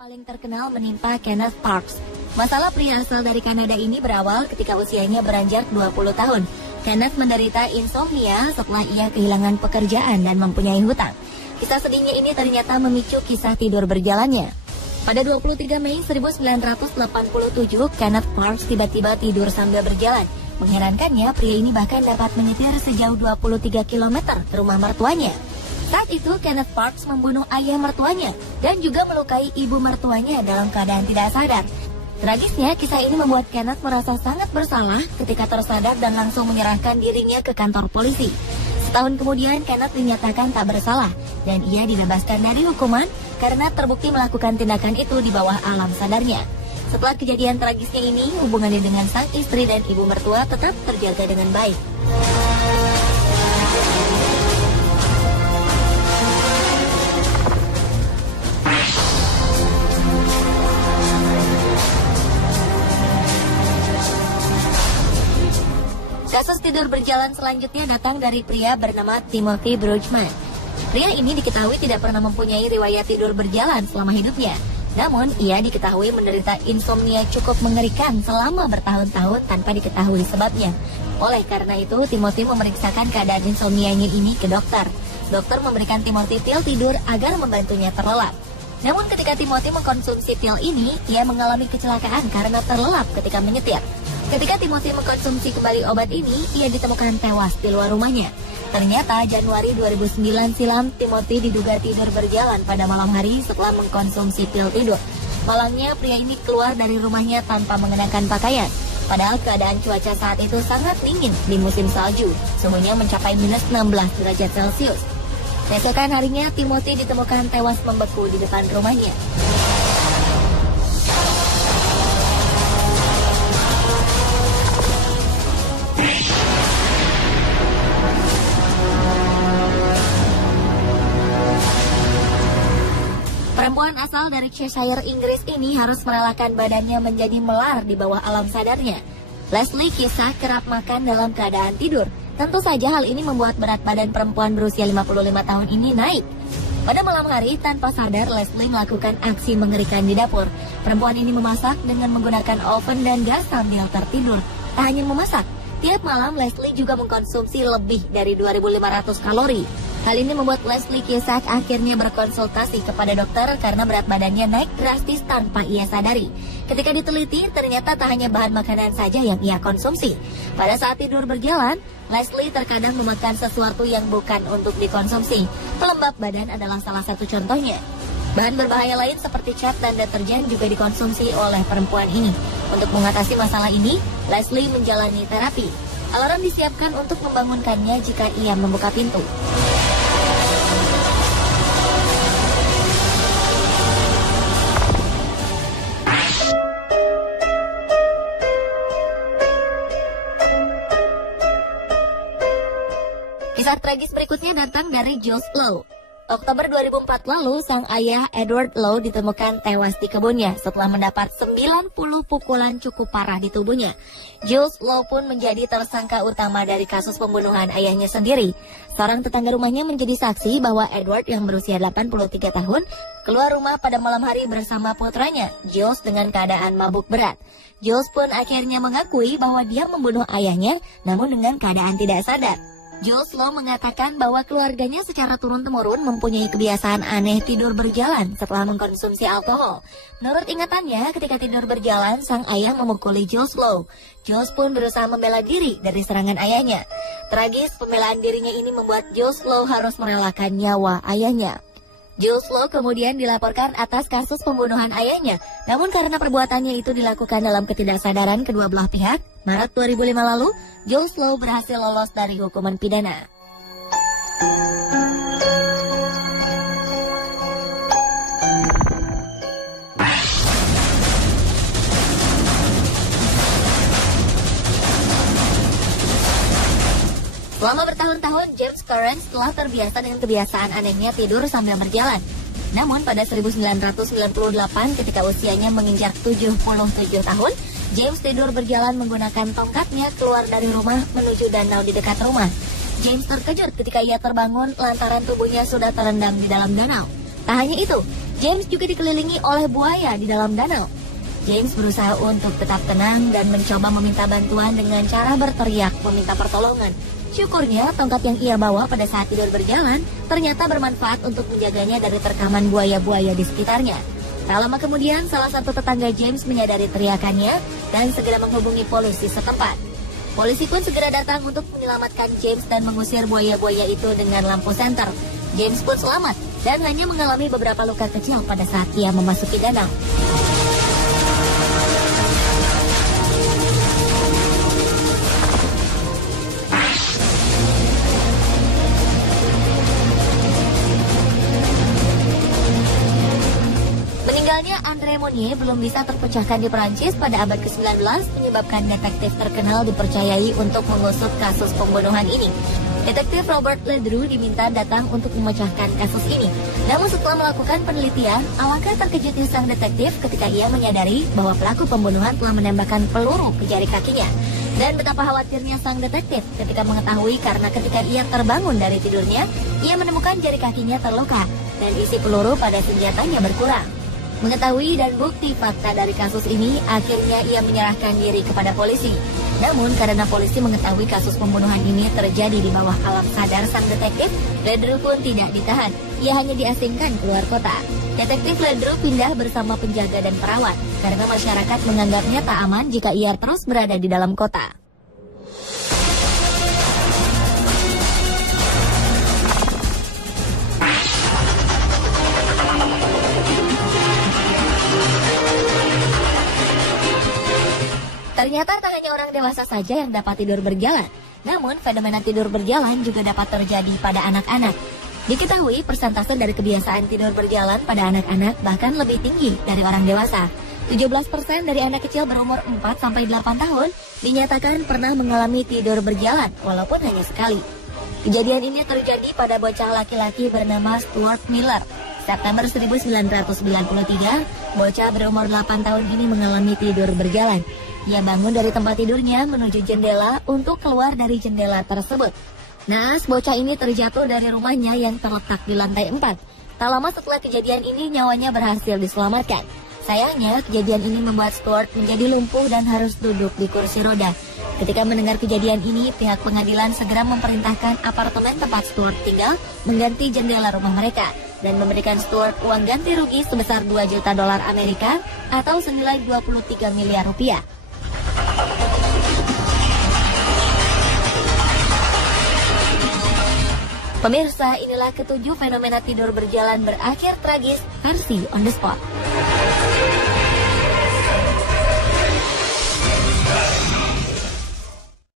paling terkenal menimpa Kenneth Parks. Masalah pria asal dari Kanada ini berawal ketika usianya beranjak 20 tahun. Kenneth menderita insomnia setelah ia kehilangan pekerjaan dan mempunyai hutang. Kisah sedihnya ini ternyata memicu kisah tidur berjalannya. Pada 23 Mei 1987, Kenneth Parks tiba-tiba tidur sambil berjalan. Mengherankannya, pria ini bahkan dapat menyetir sejauh 23 km ke rumah mertuanya. Saat itu, Kenneth Parks membunuh ayah mertuanya dan juga melukai ibu mertuanya dalam keadaan tidak sadar. Tragisnya, kisah ini membuat Kenneth merasa sangat bersalah ketika tersadar dan langsung menyerahkan dirinya ke kantor polisi. Setahun kemudian, Kenneth dinyatakan tak bersalah dan ia dibebaskan dari hukuman karena terbukti melakukan tindakan itu di bawah alam sadarnya. Setelah kejadian tragisnya ini, hubungannya dengan sang istri dan ibu mertua tetap terjaga dengan baik. Kasus tidur berjalan selanjutnya datang dari pria bernama Timothy Brugman. Pria ini diketahui tidak pernah mempunyai riwayat tidur berjalan selama hidupnya. Namun, ia diketahui menderita insomnia cukup mengerikan selama bertahun-tahun tanpa diketahui sebabnya. Oleh karena itu, Timothy memeriksakan keadaan insomnianya ini ke dokter. Dokter memberikan Timothy pil tidur agar membantunya terlelap. Namun ketika Timothy mengkonsumsi pil ini, ia mengalami kecelakaan karena terlelap ketika menyetir. Ketika Timothy mengkonsumsi kembali obat ini, ia ditemukan tewas di luar rumahnya. Ternyata Januari 2009 silam, Timothy diduga tidur berjalan pada malam hari setelah mengkonsumsi pil tidur. Malangnya, pria ini keluar dari rumahnya tanpa mengenakan pakaian. Padahal keadaan cuaca saat itu sangat dingin di musim salju, suhunya mencapai minus 16 derajat Celcius. Besokan harinya, Timothy ditemukan tewas membeku di depan rumahnya. Perempuan asal dari Cheshire, Inggris ini harus merelakan badannya menjadi melar di bawah alam sadarnya. Leslie kisah kerap makan dalam keadaan tidur. Tentu saja hal ini membuat berat badan perempuan berusia 55 tahun ini naik. Pada malam hari, tanpa sadar, Leslie melakukan aksi mengerikan di dapur. Perempuan ini memasak dengan menggunakan oven dan gas sambil tertidur. Tak hanya memasak, tiap malam Leslie juga mengkonsumsi lebih dari 2.500 kalori. Hal ini membuat Leslie Kesak akhirnya berkonsultasi kepada dokter karena berat badannya naik drastis tanpa ia sadari. Ketika diteliti, ternyata tak hanya bahan makanan saja yang ia konsumsi. Pada saat tidur berjalan, Leslie terkadang memakan sesuatu yang bukan untuk dikonsumsi. Pelembab badan adalah salah satu contohnya. Bahan berbahaya lain seperti cat dan deterjen juga dikonsumsi oleh perempuan ini. Untuk mengatasi masalah ini, Leslie menjalani terapi. Alarm disiapkan untuk membangunkannya jika ia membuka pintu. Kisah tragis berikutnya datang dari Jules Lowe. Oktober 2004 lalu, sang ayah Edward Lowe ditemukan tewas di kebunnya setelah mendapat 90 pukulan cukup parah di tubuhnya. Jules Lowe pun menjadi tersangka utama dari kasus pembunuhan ayahnya sendiri. Seorang tetangga rumahnya menjadi saksi bahwa Edward yang berusia 83 tahun keluar rumah pada malam hari bersama putranya, Jules, dengan keadaan mabuk berat. Jules pun akhirnya mengakui bahwa dia membunuh ayahnya, namun dengan keadaan tidak sadar. Jules Lowe mengatakan bahwa keluarganya secara turun-temurun mempunyai kebiasaan aneh tidur berjalan setelah mengkonsumsi alkohol. Menurut ingatannya, ketika tidur berjalan, sang ayah memukuli Jules Lowe. Jules pun berusaha membela diri dari serangan ayahnya. Tragis, pembelaan dirinya ini membuat Jules Lowe harus merelakan nyawa ayahnya. Jules Lowe kemudian dilaporkan atas kasus pembunuhan ayahnya. Namun karena perbuatannya itu dilakukan dalam ketidaksadaran kedua belah pihak, Maret 2005 lalu, Jules Lowe berhasil lolos dari hukuman pidana. Selama bertahun-tahun, James Curran telah terbiasa dengan kebiasaan anehnya tidur sambil berjalan. Namun pada 1998 ketika usianya menginjak 77 tahun, James tidur berjalan menggunakan tongkatnya keluar dari rumah menuju danau di dekat rumah. James terkejut ketika ia terbangun lantaran tubuhnya sudah terendam di dalam danau. Tak hanya itu, James juga dikelilingi oleh buaya di dalam danau. James berusaha untuk tetap tenang dan mencoba meminta bantuan dengan cara berteriak meminta pertolongan. Syukurnya tongkat yang ia bawa pada saat tidur berjalan ternyata bermanfaat untuk menjaganya dari terkaman buaya-buaya di sekitarnya. Tak lama kemudian salah satu tetangga James menyadari teriakannya dan segera menghubungi polisi setempat. Polisi pun segera datang untuk menyelamatkan James dan mengusir buaya-buaya itu dengan lampu senter. James pun selamat dan hanya mengalami beberapa luka kecil pada saat ia memasuki danau. Meninggalnya André Monnier belum bisa terpecahkan di Perancis pada abad ke-19 menyebabkan detektif terkenal dipercayai untuk mengusut kasus pembunuhan ini. Detektif Robert Ledru diminta datang untuk memecahkan kasus ini. Namun setelah melakukan penelitian, alangkah terkejutnya sang detektif ketika ia menyadari bahwa pelaku pembunuhan telah menembakkan peluru ke jari kakinya. Dan betapa khawatirnya sang detektif ketika mengetahui karena ketika ia terbangun dari tidurnya, ia menemukan jari kakinya terluka dan isi peluru pada senjatanya berkurang. Mengetahui dan bukti fakta dari kasus ini, akhirnya ia menyerahkan diri kepada polisi. Namun karena polisi mengetahui kasus pembunuhan ini terjadi di bawah alam sadar sang detektif, Ledru pun tidak ditahan. Ia hanya diasingkan keluar kota. Detektif Ledru pindah bersama penjaga dan perawat karena masyarakat menganggapnya tak aman jika ia terus berada di dalam kota. Ternyata tak hanya orang dewasa saja yang dapat tidur berjalan, namun fenomena tidur berjalan juga dapat terjadi pada anak-anak. Diketahui persentase dari kebiasaan tidur berjalan pada anak-anak bahkan lebih tinggi dari orang dewasa. 17% dari anak kecil berumur 4-8 tahun dinyatakan pernah mengalami tidur berjalan walaupun hanya sekali. Kejadian ini terjadi pada bocah laki-laki bernama Stuart Miller. September 1993, bocah berumur 8 tahun ini mengalami tidur berjalan. Ia bangun dari tempat tidurnya menuju jendela untuk keluar dari jendela tersebut. Naas, bocah ini terjatuh dari rumahnya yang terletak di lantai 4. Tak lama setelah kejadian ini, nyawanya berhasil diselamatkan. Sayangnya, kejadian ini membuat Stuart menjadi lumpuh dan harus duduk di kursi roda. Ketika mendengar kejadian ini, pihak pengadilan segera memerintahkan apartemen tempat Stuart tinggal mengganti jendela rumah mereka dan memberikan Stuart uang ganti rugi sebesar $2 juta Amerika atau senilai 23 miliar rupiah. Pemirsa, inilah ketujuh fenomena tidur berjalan berakhir tragis versi On The Spot.